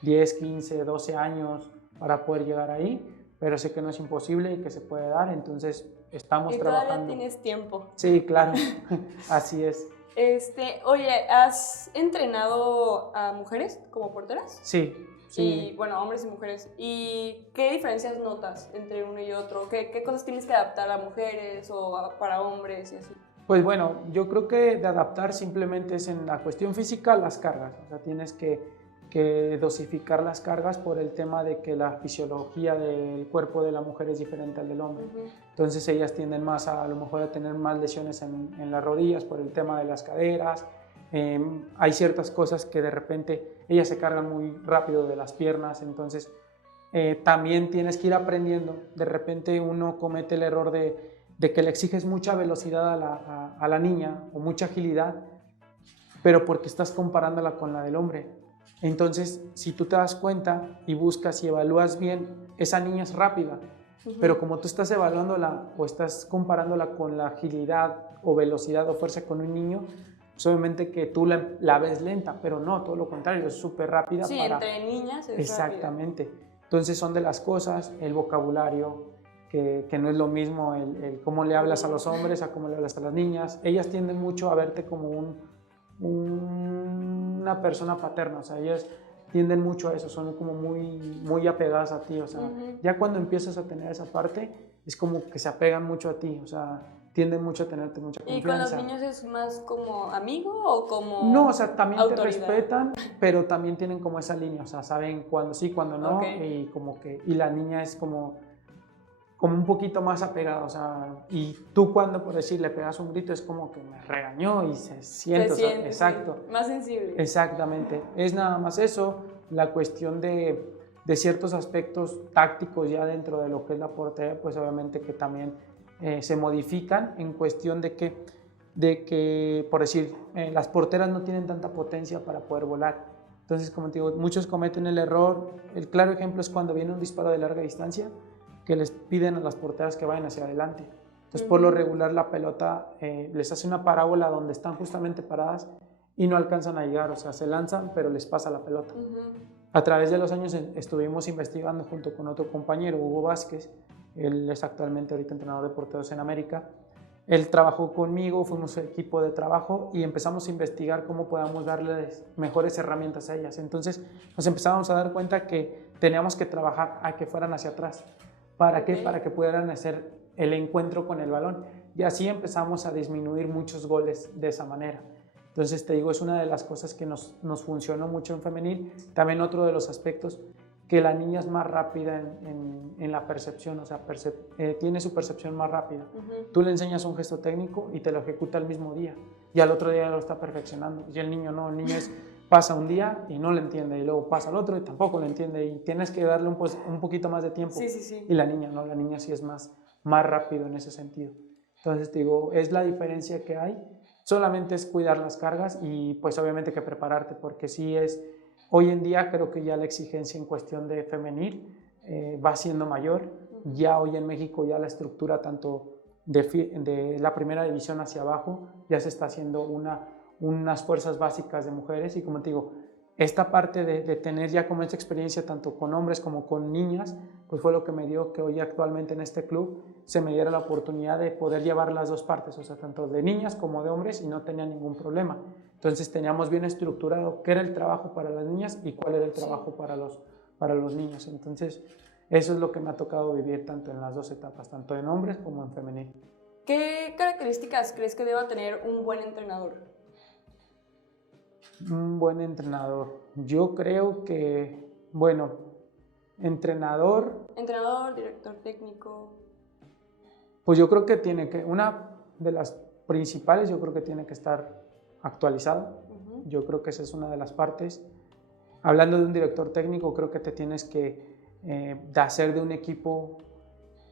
10, 15, 12 años para poder llegar ahí, pero sé que no es imposible y que se puede dar, entonces estamos trabajando. Y todavía tienes tiempo. Sí, claro, así es. Oye, ¿has entrenado a mujeres como porteras? Sí. Sí. Y bueno, hombres y mujeres. ¿Y qué diferencias notas entre uno y otro? ¿Qué cosas tienes que adaptar a mujeres o para hombres y así? Pues bueno, yo creo que de adaptar simplemente es en la cuestión física las cargas. O sea, tienes que dosificar las cargas por el tema de que la fisiología del cuerpo de la mujer es diferente al del hombre. Entonces ellas tienden más a lo mejor a tener más lesiones en las rodillas por el tema de las caderas. Hay ciertas cosas que de repente ellas se cargan muy rápido de las piernas, entonces también tienes que ir aprendiendo. De repente uno comete el error de que le exiges mucha velocidad a la niña o mucha agilidad, pero porque estás comparándola con la del hombre. Entonces, si tú te das cuenta y buscas y evalúas bien, esa niña es rápida, pero como tú estás evaluándola o estás comparándola con la agilidad o velocidad o fuerza con un niño, pues obviamente que tú la ves lenta, pero no, todo lo contrario, es súper rápida. Sí, entre niñas es exactamente. Rápida. Entonces son de las cosas, el vocabulario, que no es lo mismo el cómo le hablas a los hombres a cómo le hablas a las niñas. Ellas tienden mucho a verte como una persona paterna, o sea, ellas tienden mucho a eso, son como muy apegadas a ti, o sea, ya cuando empiezas a tener esa parte, es como que se apegan mucho a ti, o sea, tienden mucho a tenerte mucha confianza. ¿Y con los niños es más como amigo o como no, o sea, también autoridad? Te respetan, pero también tienen como esa línea, o sea, saben cuándo sí, cuándo no, Okay. y la niña es como un poquito más apegada, o sea, y tú cuando, por decir, le pegas un grito, es como que me regañó y se siente, exacto. Sí, más sensible. Exactamente, es nada más eso, la cuestión de ciertos aspectos tácticos ya dentro de lo que es la portería, pues obviamente que también se modifican en cuestión de que por decir, las porteras no tienen tanta potencia para poder volar. Entonces, como te digo, muchos cometen el error. El claro ejemplo es cuando viene un disparo de larga distancia, que les piden a las porteras que vayan hacia adelante. Entonces, por lo regular, la pelota les hace una parábola donde están justamente paradas y no alcanzan a llegar, o sea, se lanzan, pero les pasa la pelota. A través de los años estuvimos investigando junto con otro compañero, Hugo Vázquez. Él es actualmente ahorita entrenador de porteros en América. Él trabajó conmigo, fuimos equipo de trabajo y empezamos a investigar cómo podamos darles mejores herramientas a ellas. Entonces nos empezamos a dar cuenta que teníamos que trabajar a que fueran hacia atrás. ¿Para qué? Para que pudieran hacer el encuentro con el balón. Y así empezamos a disminuir muchos goles de esa manera. Entonces te digo, es una de las cosas que nos funcionó mucho en femenil. También otro de los aspectos, que la niña es más rápida en la percepción, o sea, tiene su percepción más rápida. Tú le enseñas un gesto técnico y te lo ejecuta el mismo día y al otro día lo está perfeccionando. Y el niño no, el niño pasa un día y no lo entiende y luego pasa el otro y tampoco lo entiende y tienes que darle un poquito más de tiempo. Sí. Y la niña no, la niña sí es más rápido en ese sentido. Entonces te digo, es la diferencia que hay, solamente es cuidar las cargas y pues obviamente que prepararte porque sí es. Hoy en día creo que ya la exigencia en cuestión de femenil va siendo mayor. Ya hoy en México ya la estructura tanto de la primera división hacia abajo ya se está haciendo unas fuerzas básicas de mujeres y como te digo, esta parte de tener ya como esta experiencia tanto con hombres como con niñas, pues fue lo que me dio que hoy actualmente en este club se me diera la oportunidad de poder llevar las dos partes, o sea, tanto de niñas como de hombres y no tenía ningún problema. Entonces teníamos bien estructurado qué era el trabajo para las niñas y cuál era el trabajo para los niños. Entonces eso es lo que me ha tocado vivir tanto en las dos etapas, tanto en hombres como en femenil. ¿Qué características crees que deba tener un buen entrenador? Un buen entrenador. Yo creo que, bueno, entrenador, director técnico. pues yo creo que una de las principales, yo creo que tiene que estar actualizado. Yo creo que esa es una de las partes. Hablando de un director técnico, creo que te tienes que hacer de un equipo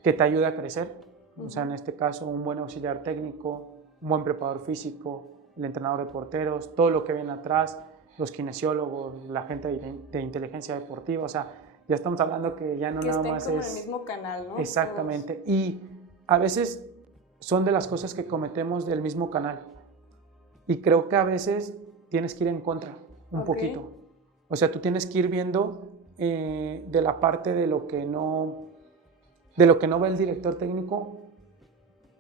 que te ayude a crecer. O sea, en este caso, un buen auxiliar técnico, un buen preparador físico, el entrenador de porteros, todo lo que viene atrás, los kinesiólogos, la gente de inteligencia deportiva. O sea, ya estamos hablando que ya no nada más es... Que estén como en el mismo canal, ¿no? Exactamente. Todos. Y a veces son de las cosas que cometemos del mismo canal. Y creo que a veces tienes que ir en contra un poquito. O sea, tú tienes que ir viendo de la parte de lo que no ve el director técnico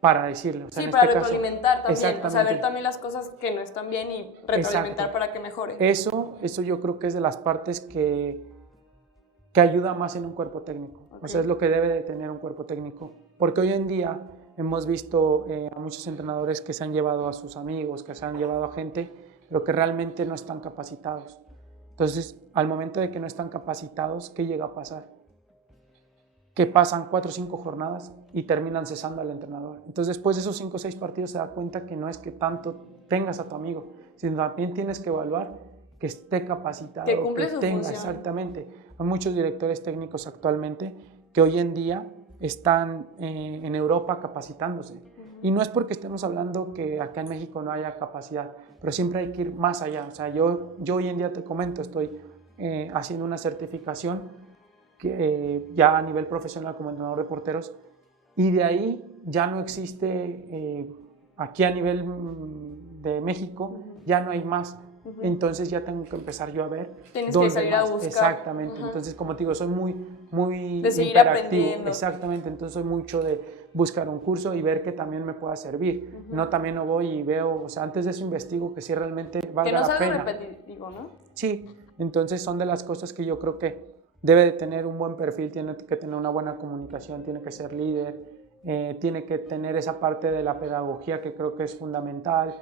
para decirle. O sea, sí, en para este retroalimentar caso, también. O sea, ver también las cosas que no están bien y retroalimentar para que mejore. Eso yo creo que es de las partes que ayuda más en un cuerpo técnico. O sea, es lo que debe de tener un cuerpo técnico. Porque hoy en día hemos visto a muchos entrenadores que se han llevado a sus amigos, que se han llevado a gente, pero que realmente no están capacitados. Entonces, al momento de que no están capacitados, ¿qué llega a pasar? Que pasan 4 o 5 jornadas y terminan cesando al entrenador. Entonces, después de esos 5 o 6 partidos se da cuenta que no es que tanto tengas a tu amigo, sino también tienes que evaluar que esté capacitado, que cumple que su tenga función. exactamente. Hay muchos directores técnicos actualmente que hoy en día están en Europa capacitándose. Y no es porque estemos hablando que acá en México no haya capacidad, pero siempre hay que ir más allá. O sea, yo hoy en día te comento, estoy haciendo una certificación que, ya a nivel profesional como entrenador de porteros, y de ahí ya no existe, aquí a nivel de México, ya no hay más. Entonces ya tengo que empezar yo a ver Tienes dónde que salir más. a buscar. Exactamente. Entonces, como te digo, soy muy de seguir hiperactivo. aprendiendo. Exactamente. Entonces soy mucho de buscar un curso y ver que también me pueda servir. No, también no voy y veo, o sea, antes de eso investigo que sí realmente valga que no la sea algo pena. repetitivo, ¿no? Sí. Entonces son de las cosas que yo creo que debe de tener un buen perfil, tiene que tener una buena comunicación, tiene que ser líder, tiene que tener esa parte de la pedagogía que creo que es fundamental.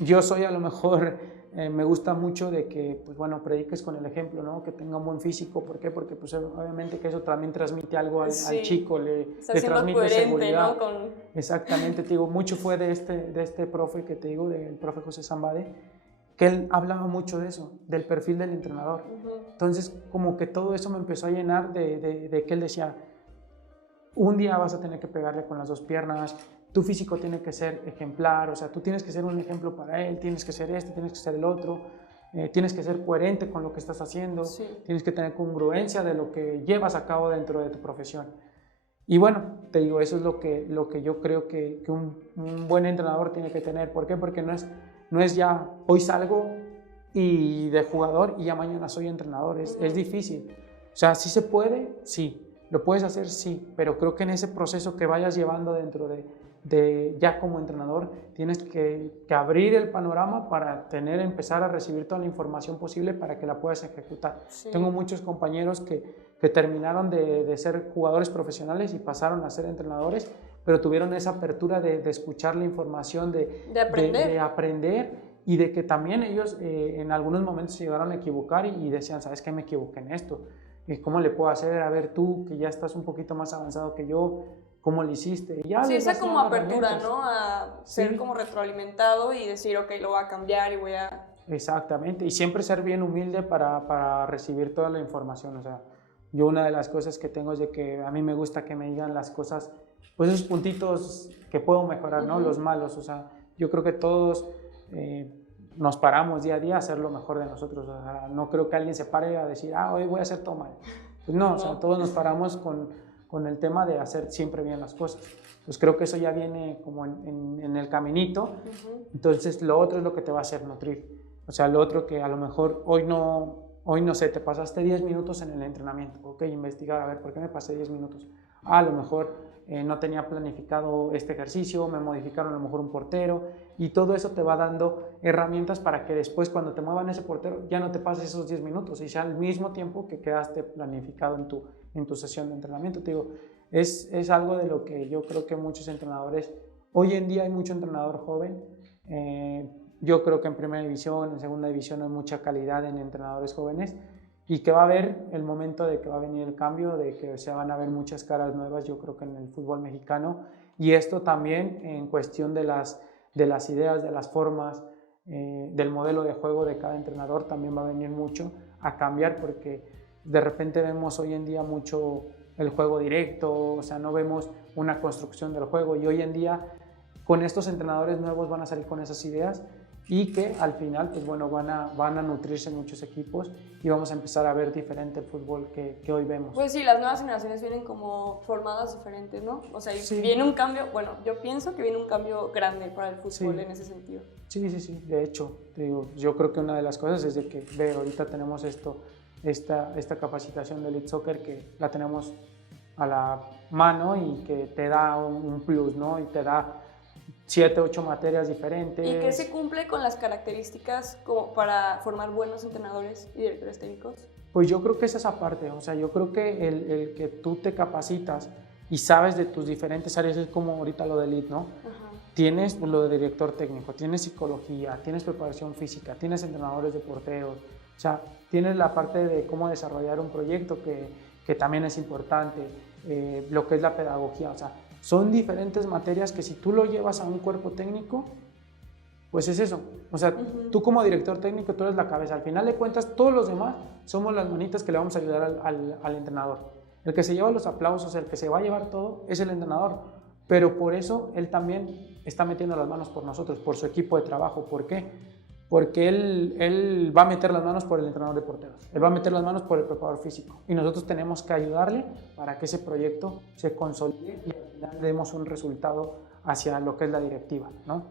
Yo soy a lo mejor, me gusta mucho de que, pues bueno, prediques con el ejemplo, ¿no? Que tenga un buen físico. ¿Por qué? Porque pues obviamente que eso también transmite algo al chico, le transmite coherente, seguridad. ¿no? Exactamente, te digo, mucho fue de este profe que te digo, del profe José Zambade, que él hablaba mucho de eso, del perfil del entrenador. Entonces, como que todo eso me empezó a llenar de que él decía, un día vas a tener que pegarle con las dos piernas, tu físico tiene que ser ejemplar, o sea, tú tienes que ser un ejemplo para él, tienes que ser tienes que ser el otro, tienes que ser coherente con lo que estás haciendo, tienes que tener congruencia de lo que llevas a cabo dentro de tu profesión. Y bueno, te digo, eso es lo que yo creo que un buen entrenador tiene que tener. ¿Por qué? Porque no es ya hoy salgo y de jugador y ya mañana soy entrenador, es difícil. O sea, ¿sí se puede? Sí. ¿Lo puedes hacer? Sí, pero creo que en ese proceso que vayas llevando dentro de ya como entrenador, tienes que abrir el panorama para empezar a recibir toda la información posible para que la puedas ejecutar. Sí. Tengo muchos compañeros que terminaron de ser jugadores profesionales y pasaron a ser entrenadores, pero tuvieron esa apertura de escuchar la información, de aprender y de que también ellos en algunos momentos se llegaron a equivocar y decían, ¿sabes qué? Me equivoqué en esto. ¿Cómo le puedo hacer? A ver, tú que ya estás un poquito más avanzado que yo, ¿cómo lo hiciste? Y ya sí, esa como apertura, herramientas, ¿no? A ser como retroalimentado y decir, ok, lo voy a cambiar y voy a... Exactamente, y siempre ser bien humilde para recibir toda la información. O sea, yo una de las cosas que tengo es de que a mí me gusta que me digan las cosas, pues esos puntitos que puedo mejorar, ¿no? Los malos, o sea, yo creo que todos... nos paramos día a día a hacer lo mejor de nosotros. O sea, no creo que alguien se pare a decir, hoy voy a hacer todo mal. Pues no, o sea, todos nos paramos con el tema de hacer siempre bien las cosas. Pues creo que eso ya viene como en el caminito. Entonces, lo otro es lo que te va a hacer nutrir. O sea, lo otro que a lo mejor hoy no sé, te pasaste 10 minutos en el entrenamiento. Ok, investigar, a ver, ¿por qué me pasé 10 minutos? A lo mejor no tenía planificado este ejercicio, me modificaron a lo mejor un portero, y todo eso te va dando herramientas para que después cuando te muevan ese portero ya no te pases esos 10 minutos y sea al mismo tiempo que quedaste planificado en tu sesión de entrenamiento. Te digo, es algo de lo que yo creo que muchos entrenadores, hoy en día hay mucho entrenador joven, yo creo que en primera división, en segunda división hay mucha calidad en entrenadores jóvenes, y que va a haber el momento de que va a venir el cambio, de que se van a ver muchas caras nuevas, yo creo que en el fútbol mexicano, y esto también en cuestión de las ideas, de las formas, del modelo de juego de cada entrenador, también va a venir mucho a cambiar, porque de repente vemos hoy en día mucho el juego directo, o sea, no vemos una construcción del juego, y hoy en día con estos entrenadores nuevos van a salir con esas ideas, y que al final, pues bueno, van a nutrirse muchos equipos y vamos a empezar a ver diferente el fútbol que hoy vemos. Pues sí, las nuevas generaciones vienen como formadas diferentes, ¿no? O sea, viene un cambio, bueno, yo pienso que viene un cambio grande para el fútbol en ese sentido. Sí, de hecho, te digo, yo creo que una de las cosas es de que, ahorita tenemos esta capacitación de Elite Soccer que la tenemos a la mano y que te da un plus, ¿no? Y te da 7, 8 materias diferentes. ¿Y qué se cumple con las características como para formar buenos entrenadores y directores técnicos? Pues yo creo que es esa parte, o sea, yo creo que el que tú te capacitas y sabes de tus diferentes áreas, es como ahorita lo de Elite, ¿no? Tienes lo de director técnico, tienes psicología, tienes preparación física, tienes entrenadores de porteros, o sea, tienes la parte de cómo desarrollar un proyecto que también es importante, lo que es la pedagogía, o sea, son diferentes materias que si tú lo llevas a un cuerpo técnico, pues es eso. O sea, tú como director técnico, tú eres la cabeza. Al final de cuentas, todos los demás somos las manitas que le vamos a ayudar al entrenador. El que se lleva los aplausos, el que se va a llevar todo, es el entrenador. Pero por eso él también está metiendo las manos por nosotros, por su equipo de trabajo. ¿Por qué? Porque él va a meter las manos por el entrenador de porteros. Él va a meter las manos por el preparador físico. Y nosotros tenemos que ayudarle para que ese proyecto se consolide y al final demos un resultado hacia lo que es la directiva, ¿no?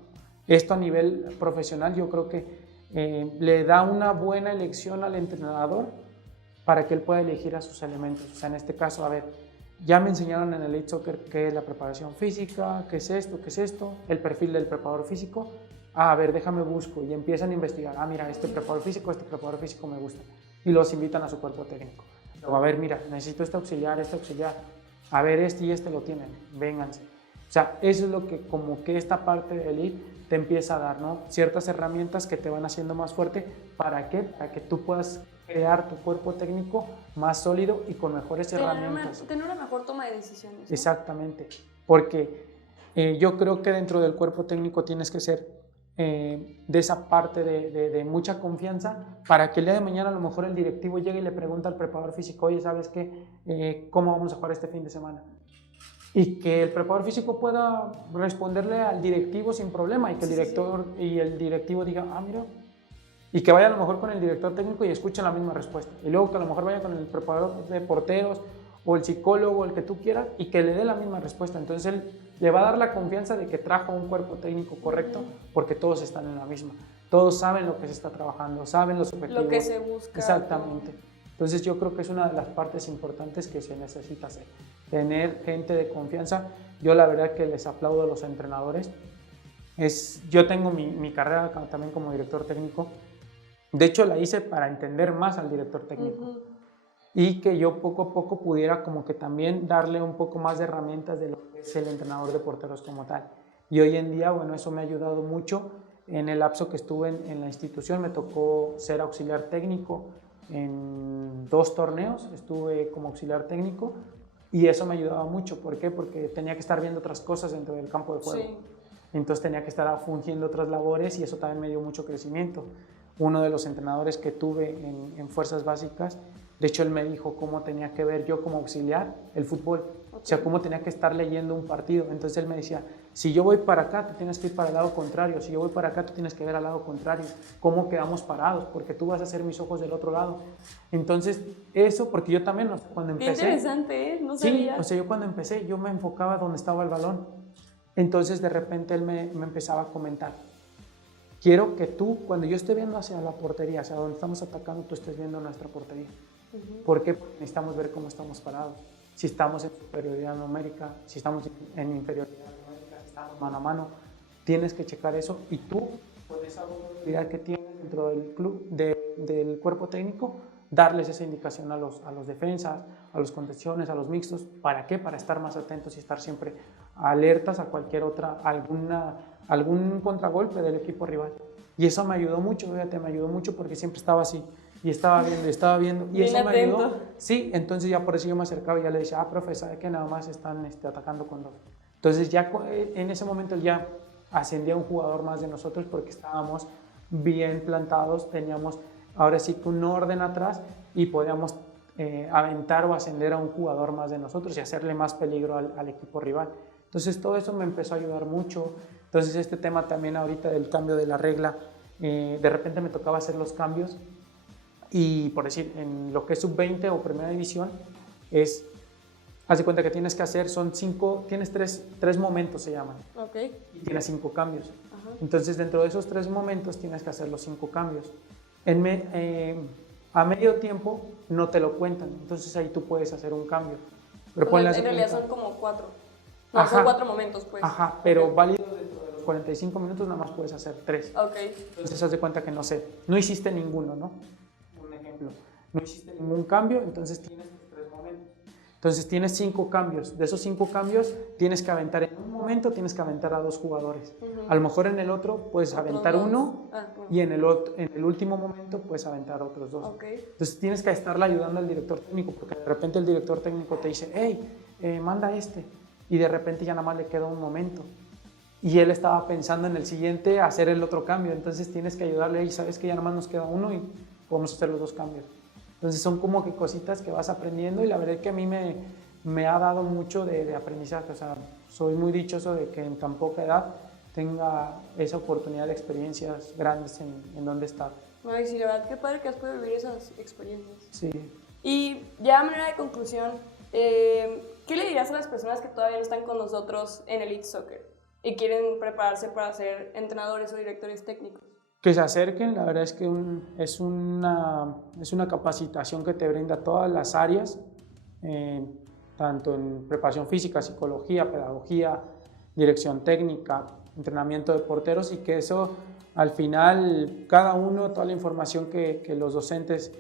Esto a nivel profesional yo creo que le da una buena elección al entrenador para que él pueda elegir a sus elementos. O sea, en este caso, a ver, ya me enseñaron en el Elite Soccer qué es la preparación física, qué es esto, el perfil del preparador físico. A ver, déjame busco y empiezan a investigar. Mira, este preparador físico me gusta. Y los invitan a su cuerpo técnico. Luego, a ver, mira, necesito este auxiliar. A ver, este y este lo tienen, vénganse. O sea, eso es lo que como que esta parte de Elite te empieza a dar, ¿no? Ciertas herramientas que te van haciendo más fuerte. ¿Para qué? Para que tú puedas crear tu cuerpo técnico más sólido y con mejores herramientas. Tener una mejor toma de decisiones, ¿no? Exactamente, porque yo creo que dentro del cuerpo técnico tienes que ser de esa parte de mucha confianza para que el día de mañana a lo mejor el directivo llegue y le pregunta al preparador físico, oye, ¿sabes qué? ¿Cómo vamos a jugar este fin de semana? Y que el preparador físico pueda responderle al directivo sin problema y que el director y el directivo diga, mira, y que vaya a lo mejor con el director técnico y escuchen la misma respuesta. Y luego que a lo mejor vaya con el preparador de porteros o el psicólogo, el que tú quieras, y que le dé la misma respuesta. Entonces él le va a dar la confianza de que trajo un cuerpo técnico correcto porque todos están en la misma. Todos saben lo que se está trabajando, saben los objetivos. Lo que se busca. Exactamente. Entonces yo creo que es una de las partes importantes que se necesita hacer. Tener gente de confianza. Yo la verdad que les aplaudo a los entrenadores. Yo tengo mi carrera también como director técnico. De hecho la hice para entender más al director técnico. Y que yo poco a poco pudiera como que también darle un poco más de herramientas de lo que es el entrenador de porteros como tal. Y hoy en día, bueno, eso me ha ayudado mucho. En el lapso que estuve en la institución me tocó ser auxiliar técnico. En 2 torneos estuve como auxiliar técnico y eso me ayudaba mucho. ¿Por qué? Porque tenía que estar viendo otras cosas dentro del campo de juego. Sí. Entonces tenía que estar fungiendo otras labores y eso también me dio mucho crecimiento. Uno de los entrenadores que tuve en Fuerzas Básicas, de hecho él me dijo cómo tenía que ver yo como auxiliar el fútbol. O sea, cómo tenía que estar leyendo un partido. Entonces él me decía, si yo voy para acá, tú tienes que ir para el lado contrario. Si yo voy para acá, tú tienes que ver al lado contrario. ¿Cómo quedamos parados? Porque tú vas a hacer mis ojos del otro lado. Entonces, eso, porque yo también, cuando empecé... Qué interesante, ¿eh? No sabía. Sí, o sea, yo cuando empecé, yo me enfocaba donde estaba el balón. Entonces, de repente, él me empezaba a comentar. Quiero que tú, cuando yo esté viendo hacia la portería, hacia donde estamos atacando, tú estés viendo nuestra portería. ¿Por qué? Porque necesitamos ver cómo estamos parados. Si estamos en superioridad numérica, si estamos en inferioridad numérica, si estamos mano a mano, tienes que checar eso y tú, con esa habilidad que tienes dentro del club, del cuerpo técnico, darles esa indicación a los defensas, a los contenciones, a los mixtos. ¿Para qué? Para estar más atentos y estar siempre alertas a cualquier otra, algún contragolpe del equipo rival. Y eso me ayudó mucho, fíjate, me ayudó mucho porque siempre estaba así. Y estaba viendo, y bien eso me atento. ayudó. Sí, entonces ya por eso yo me acercaba y ya le decía, profe, ¿sabe que nada más están atacando con 2? Entonces ya en ese momento ya ascendía un jugador más de nosotros porque estábamos bien plantados, teníamos ahora sí que un orden atrás y podíamos aventar o ascender a un jugador más de nosotros y hacerle más peligro al equipo rival. Entonces todo eso me empezó a ayudar mucho. Entonces este tema también ahorita del cambio de la regla, de repente me tocaba hacer los cambios. Y por decir, en lo que es sub-20 o primera división, haz de cuenta que tienes que hacer, tienes tres momentos se llaman. Okay. Y tienes 5 cambios. Ajá. Entonces dentro de esos 3 momentos tienes que hacer los 5 cambios. A medio tiempo no te lo cuentan, entonces ahí tú puedes hacer un cambio. Pero en realidad son como 4. No, Ajá. son 4 momentos, pues. Ajá, pero válido dentro de los 45 minutos nada más puedes hacer 3. Okay. Entonces haz de cuenta que no hiciste ninguno, ¿no? No hiciste ningún cambio, entonces tienes tus 3 momentos. Entonces tienes 5 cambios. De esos 5 cambios tienes que aventar en un momento, tienes que aventar a 2 jugadores. A lo mejor en el otro puedes aventar uno y en el último momento puedes aventar otros 2. Okay. Entonces tienes que estarle ayudando al director técnico porque de repente el director técnico te dice, hey, manda este. Y de repente ya nada más le queda un momento. y él estaba pensando en el siguiente hacer el otro cambio, entonces tienes que ayudarle y sabes que ya nomás nos queda uno y podemos hacer los dos cambios. Entonces son como que cositas que vas aprendiendo y la verdad es que a mí me ha dado mucho de aprendizaje, o sea, soy muy dichoso de que en tan poca edad tenga esa oportunidad de experiencias grandes en donde estar. Ay, sí, la verdad, qué padre que has podido vivir esas experiencias. Sí. Y ya a manera de conclusión, ¿qué le dirías a las personas que todavía no están con nosotros en Elite Soccer y quieren prepararse para ser entrenadores o directores técnicos? Que se acerquen, la verdad es que es una capacitación que te brinda todas las áreas, tanto en preparación física, psicología, pedagogía, dirección técnica, entrenamiento de porteros, y que eso al final cada uno, toda la información que los docentes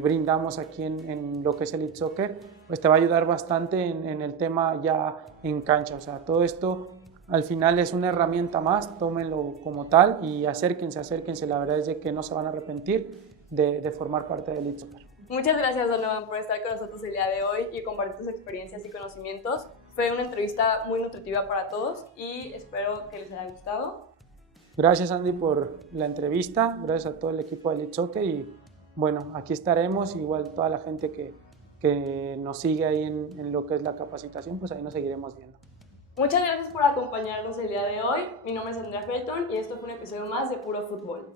brindamos aquí en lo que es Elite Soccer, pues te va a ayudar bastante en el tema ya en cancha. O sea, todo esto al final es una herramienta más, tómenlo como tal y acérquense, la verdad es de que no se van a arrepentir de formar parte de Elite Soccer. Muchas gracias, Donovan, por estar con nosotros el día de hoy y compartir tus experiencias y conocimientos. Fue una entrevista muy nutritiva para todos y espero que les haya gustado. Gracias, Andy, por la entrevista, gracias a todo el equipo de Elite Soccer y bueno, aquí estaremos, igual toda la gente que nos sigue ahí en lo que es la capacitación, pues ahí nos seguiremos viendo. Muchas gracias por acompañarnos el día de hoy. Mi nombre es Andrea Felton y esto fue un episodio más de Puro Fútbol.